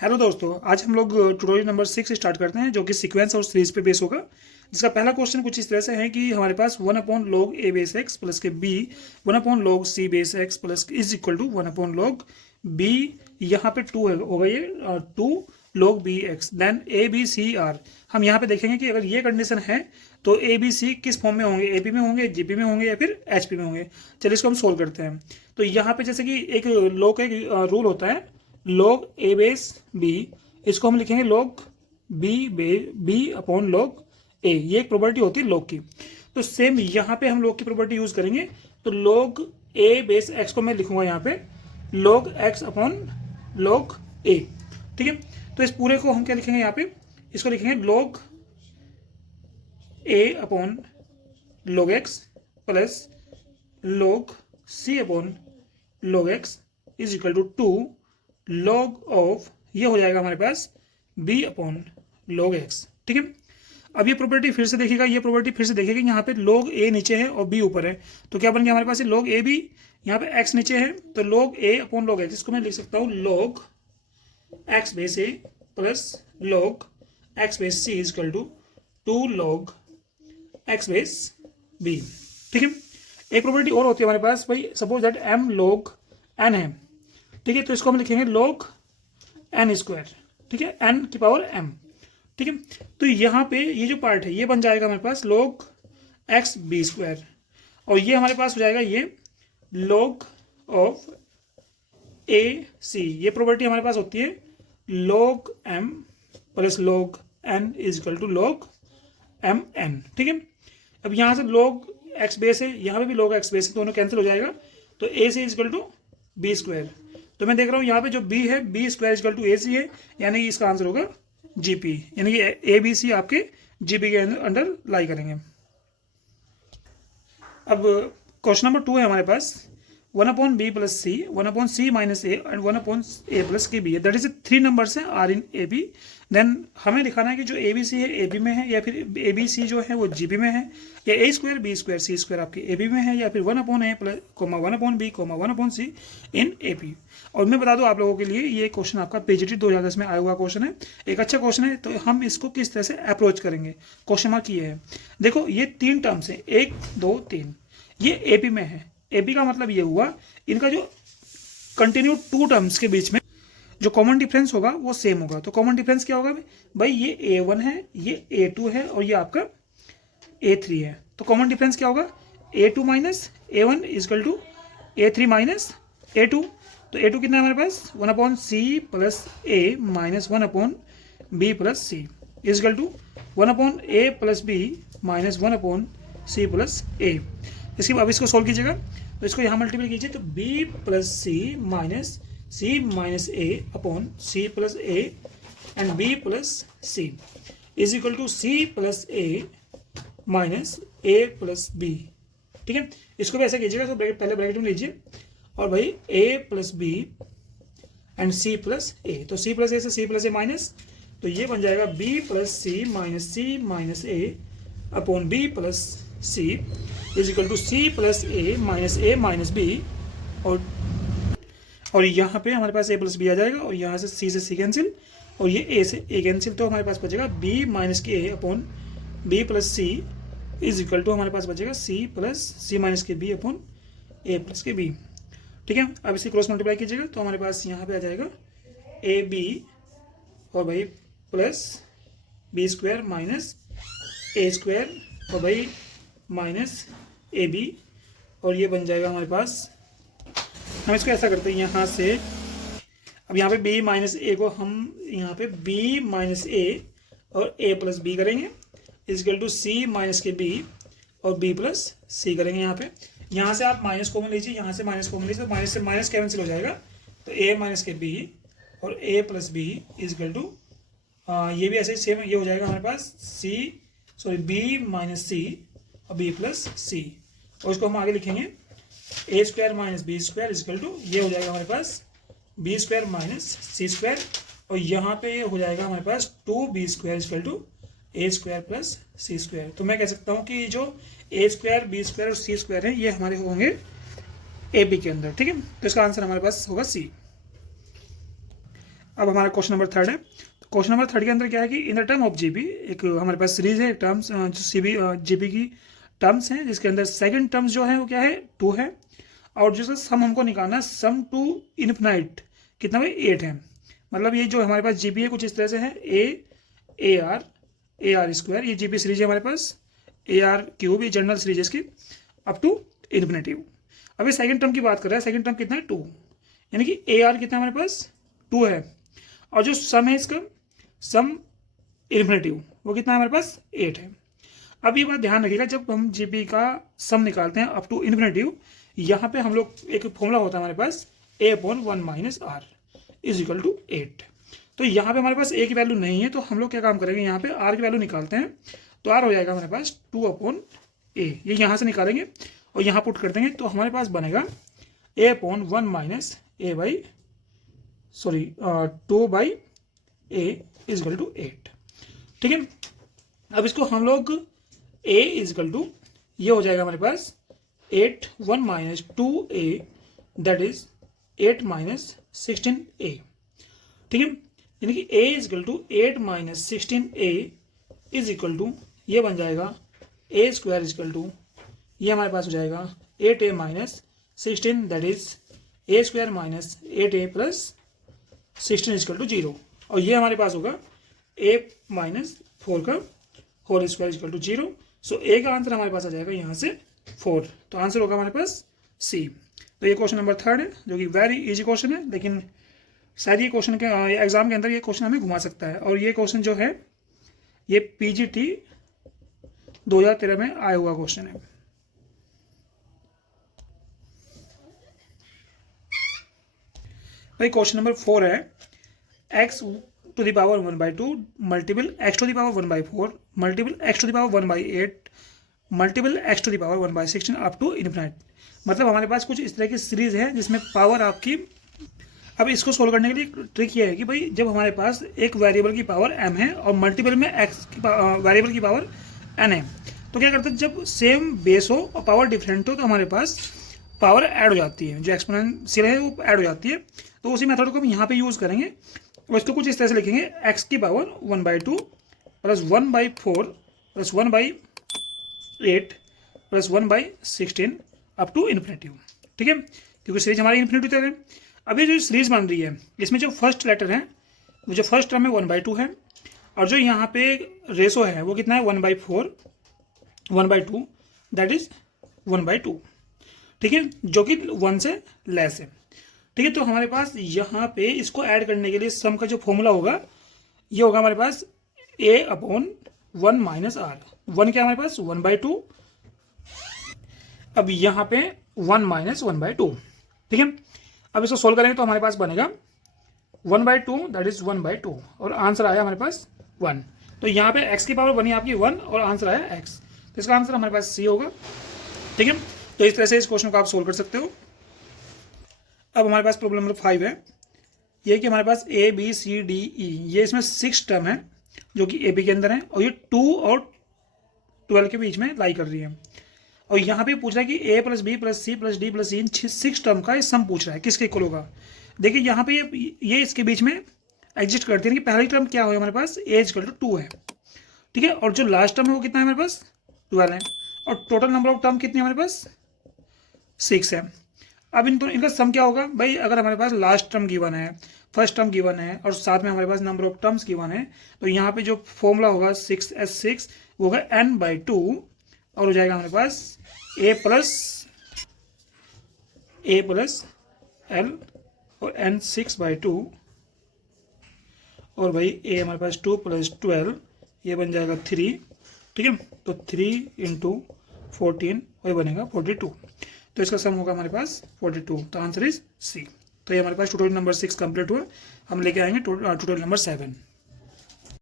Hello दोस्तों, आज हम लोग ट्यूटोरियल नंबर 6 स्टार्ट करते हैं जो कि सीक्वेंस और सीरीज पे बेस होगा। जिसका पहला क्वेश्चन कुछ इस तरह से है कि हमारे पास 1/log a base x plus के b 1/log c base x plus is equal to 1/log b। यहाँ पे 2 होगा, ये 2 log b x then a b c r। हम यहाँ पे देखेंगे कि अगर ये कंडीशन है तो a b c किस फॉर्म में होंगे, AP में होंगे, GP में होंगे या फिर HP में होंगे। चलिए इसको हम सोल्व करते हैं। तो यहाँ पे जैसे कि एक log का एक रूल होता है, log a बेस b, इसको हम लिखेंगे log b upon log a। ये एक प्रॉपर्टी होती है log की। तो सेम यहाँ पे हम log की प्रॉपर्टी यूज करेंगे। तो log a बेस x को मैं लिखूंगा यहाँ पे log x upon log a। ठीक है, तो इस पूरे को हम क्या लिखेंगे यहाँ पे, इसको लिखेंगे log a upon log x plus log c upon log x is equal to 2 log of, ये हो जाएगा हमारे पास b अपॉन log x। ठीक है, अब ये प्रॉपर्टी फिर से देखिएगा, ये प्रॉपर्टी फिर से देखिएगा। यहाँ पे log a नीचे है और b ऊपर है, तो क्या बन गया हमारे पास log a b, यहाँ पे x नीचे है तो log a upon log x। इसको मैं लिख सकता हूँ log x base a plus log x base c is equal to 2 log x base b। ठीक है, एक प्रॉपर्टी और होती है हमारे पास भाई, suppose that m log n है। ठीक है, तो इसको हम लिखेंगे log n स्क्वायर। ठीक है, n की पावर m। ठीक है, तो यहाँ पे ये जो पार्ट है ये बन जाएगा हमारे पास log x b स्क्वायर, और ये हमारे पास हो जाएगा ये log ऑफ a c। ये प्रॉपर्टी हमारे पास होती है log m plus log n is equal to log m n। ठीक है, अब यहाँ से log x बेस है, यहाँ पे भी log x बेस है, दोनों कैंसिल हो जाएगा तो a c is equal to b square. तो मैं देख रहा हूँ यहाँ पे जो b है b square is equal to ac है, यानी कि इसका आंसर होगा GP, यानी कि ABC आपके GP के अंडर लाई करेंगे। अब क्वेश्चन नंबर 2 है हमारे पास 1/b plus c 1/c minus a and 1/a plus के बी है, दैट इज 3 नंबर्स हैं are in a b. Then हमें दिखाना है कि जो ए बी सी है ए बी में है, या फिर ए बी सी जो है वो जी बी में है, या a square b square c square आपके ए बी में है, या फिर 1/a plus 1/b 1/c in A P. और मैं बता दूं आप लोगों के लिए, ये क्वेश्चन आपका पीजीटी 2010 में आया हुआ क्वेश्चन है, एक अच्छा क्वेश्चन है। तो हम इसको किस तरह से अप्रोच करेंगे, क्वेश्चन मार्क ये है। देखो ये 3 टर्म्स है, 1 2 3, ये एपी में है। एपी का मतलब ये हुआ इनका जो कंटिन्यू 2 टर्म्स के बीच में जो कॉमन डिफरेंस होगा वो सेम होगा। तो कॉमन डिफरेंस क्या होगा भाई, ये A1 है, ये A2 है और ये आपका A3 है। तो कॉमन डिफरेंस क्या होगा, A2 minus A1 is equal to A3 minus A2। तो A2 कितना है हमारे पास 1/c plus a minus 1/b plus c is equal to 1/a plus b minus 1/c plus a। इसके बाद अब इसको सोल्व कीजिएगा, तो इसको यहाँ मल्टीपल कीजिए, तो b plus c minus a upon c plus a and b plus c is equal to c plus a minus a plus b। ठीक है, इसको भी ऐसा कीजिएगा, तो पहले ब्रैकेट में लीजिए और भाई a plus b and c plus a। तो c प्लस a से c प्लस a माइनस, तो ये बन जाएगा b plus c minus a upon b plus c is equal to c plus a minus b। और यहाँ पे हमारे पास a प्लस b आ जाएगा, और यहाँ से c से c कैंसिल और ये a से a कैंसिल, तो हमारे पास बचेगा b माइनस के a upon b plus c is equal to हमारे पास बचेगा c प्लस c माइनस के b अपॉन a प्लस के b। ठीक है, अब इसे क्रॉस मल्टीप्लाई कीजिएगा, तो हमारे पास यहाँ पे आ जाएगा ए बी और भाई प्लस बी स्क्वायर माइनस ए स्क्वायर और भाई माइनस ए बी, और ये बन जाएगा हमारे पास। हम इसको ऐसा करते हैं यहाँ से, अब यहाँ पे b माइनस ए को हम यहाँ पे b माइनस ए और a प्लस बी करेंगे इजकल टू c माइनस के b और b प्लस c करेंगे। यहाँ से आप माइनस कॉमन लीजिए, यहाँ से माइनस कॉमन लीजिए, तो माइनस से माइनस कैंसिल हो जाएगा, तो a माइनस के b और a plus b is equal to ये भी ऐसे ही सेम ये हो जाएगा हमारे पास b माइनस c और b प्लस c, और इसको हम आगे लिखेंगे a square minus b square is equal to ये हो जाएगा हमारे पास b square minus c square, और यहाँ पे ये हो जाएगा हमारे पास 2b square is equal to a स्क्वायर प्लस c स्क्वायर। तो मैं कह सकता हूँ कि जो a स्क्वायर b स्क्वायर और c स्क्वायर है ये हमारे होंगे ए बी के अंदर। ठीक है, तो इसका आंसर हमारे पास होगा c। अब हमारा क्वेश्चन नंबर 3 है। क्वेश्चन नंबर 3 के अंदर क्या है कि in the term of GB, एक हमारे पास सीरीज है, एक टर्म्स जो जीबी की टर्म्स हैं, जिसके अंदर सेकंड टर्म्स जो है वो क्या है 2 है, और जो सम हमको निकालना है सम टू इन्फिनाइट कितना भाई 8 है। मतलब ये जो हमारे पास जीबी है कुछ इस तरह से है ए आर स्क्वायर, ये जीबी सीरीज है हमारे पास, ए आर क्यूब, ये जनरल सीरीज है इसकी अप टू इन्फिनिटिव। अभी सेकंड टर्म की बात कर रहे हैं, सेकंड टर्म कितना है 2, यानी कि ए आर कितना हमारे पास 2 है, और जो सम है इसका सम इन्फिनिटिव वो कितना है हमारे पास 8 है। अब ये बात ध्यान रखिएगा, जब हम जीबी का सम निकालते हैं अप टू इन्फिनिटिव, यहाँ पे हम लोग एक फॉर्मूला होता है हमारे पास a upon 1 minus r is equal to 8। तो यहाँ पे हमारे पास a की वैल्यू नहीं है, तो हम लोग क्या काम करेंगे, यहाँ पे r की वैल्यू निकालते हैं, तो r हो जाएगा हमारे पास 2 अपॉन a, ये यहाँ से निकालेंगे और यहाँ पुट कर देंगे, तो हमारे पास बनेगा a upon 1 minus a by 2 by a is equal to 8। ठीक है, अब इसको हम लोग a इज इक्वल टू ये हो जाएगा हमारे पास 8 1 minus 2a that is 8 minus 16a। ठीक है, यानी कि a is equal to 8 minus 16a is equal to ये बन जाएगा a square is equal to ये हमारे पास हो जाएगा 8a minus 16 that is a square minus 8a plus 16 is equal to 0, और ये हमारे पास होगा a माइनस 4 का whole square is equal to 0। So a का आंसर हमारे पास आ जाएगा यहाँ से 4, तो आंसर होगा हमारे पास सी। तो ये क्वेश्चन नंबर 3 है, जो कि वेरी इजी क्वेश्चन है, लेकिन शायद ये क्वेश्चन के एग्जाम के अंदर ये क्वेश्चन हमें घुमा सकता है, और ये क्वेश्चन जो है ये पीजीटी 2013 में आया हुआ क्वेश्चन है। भाई क्वेश्चन नंबर 4 है, x to the power 1/2 multiple x to the power 1/4 multiple x to the power 1/8 multiple x to the power 1/16 up to infinite. मतलब हमारे पास कुछ इस तरह की सीरीज है जिसमें पावर आपकी, अब इसको सोल्व करने के लिए ट्रिक ये है कि भाई जब हमारे पास एक वेरिएबल की पावर m है और मल्टीपल में x की वेरिएबल की पावर n है, तो क्या करते हैं जब सेम बेस हो और पावर डिफरेंट हो तो हमारे पास पावर ऐड हो जाती है, जो एक्सपोनेंशियल है वो ऐड हो जाती है। तो उसी मेथड को हम यहाँ पे यूज़ करेंगे और इसको कुछ इस तरह से लिखेंगे x की power 1/2 plus 1/4 plus 1/8 plus 1/16 up to infinitive. ठीक है, क्योंकि सीरीज हमारी इन्फिनिटी तक है। अभी जो सीरीज बन रही है इसमें जो फर्स्ट लेटर है वो जो फर्स्ट टर्म है 1/2 है, और जो यहाँ पे रेशो है वो कितना है 1/4 1/2 दैट इज 1/2। ठीक है, जो कि 1 से लेस है। ठीक है, तो हमारे पास यहाँ पे इसको ऐड करने के लिए सम का जो फॉर्मूला होगा ये होगा हमारे पास a अपॉन 1 माइनस आर। 1 क्या हमारे पास 1/2, अब यहाँ पे 1 माइनस 1/2। ठीक है, अब इसको सोल्व करेंगे तो हमारे पास बनेगा 1/2 दैट इज 1/2, और आंसर आया हमारे पास 1। तो यहाँ पे x की पावर बनी आपकी 1 और आंसर आया x, तो इसका आंसर हमारे पास सी होगा। ठीक है, तो इस तरह से इस क्वेश्चन को आप सोल्व कर सकते हो। अब हमारे पास प्रॉब्लम नंबर 5 है, ये कि हमारे पास A B C D E, ये इसमें 6 टर्म है जो कि ए बी के अंदर है, और ये 2 और 12 के बीच में लाई कर रही है, और यहाँ पे पूछ रहा है कि A plus B plus C plus D plus E, 6 term का ये सम पूछ रहा है किसके इक्वल होगा। देखिए यहाँ पे ये इसके बीच में एग्जिस्ट करती है कि पहली टर्म क्या हो हमारे पास ए इक्वल टू 2 है। ठीक है, और जो लास्ट टर्म है वो कितना है हमारे पास 12 है, और टोटल नंबर ऑफ टर्म कितनी है हमारे पास 6 है। अब इनका सम क्या होगा भाई, अगर हमारे पास लास्ट टर्म गिवन है, फर्स्ट टर्म गिवन है, और साथ में हमारे पास नंबर ऑफ टर्म्स गिवन है, तो यहाँ पे जो फॉर्मूला होगा 6s6 वो होगा n/2, और हो जाएगा हमारे पास a प्लस l और n 6/2, और भाई a हमारे पास 2 + 12 ये बन जाएगा 3। ठीक है, तो 3 × 14 वही बनेगा 42, तो इसका सम होगा हमारे पास 42, तो आंसर इज सी। तो ये हमारे पास टोटल नंबर 6 कंप्लीट हुआ, हम लेके आएंगे टोटल नंबर 7।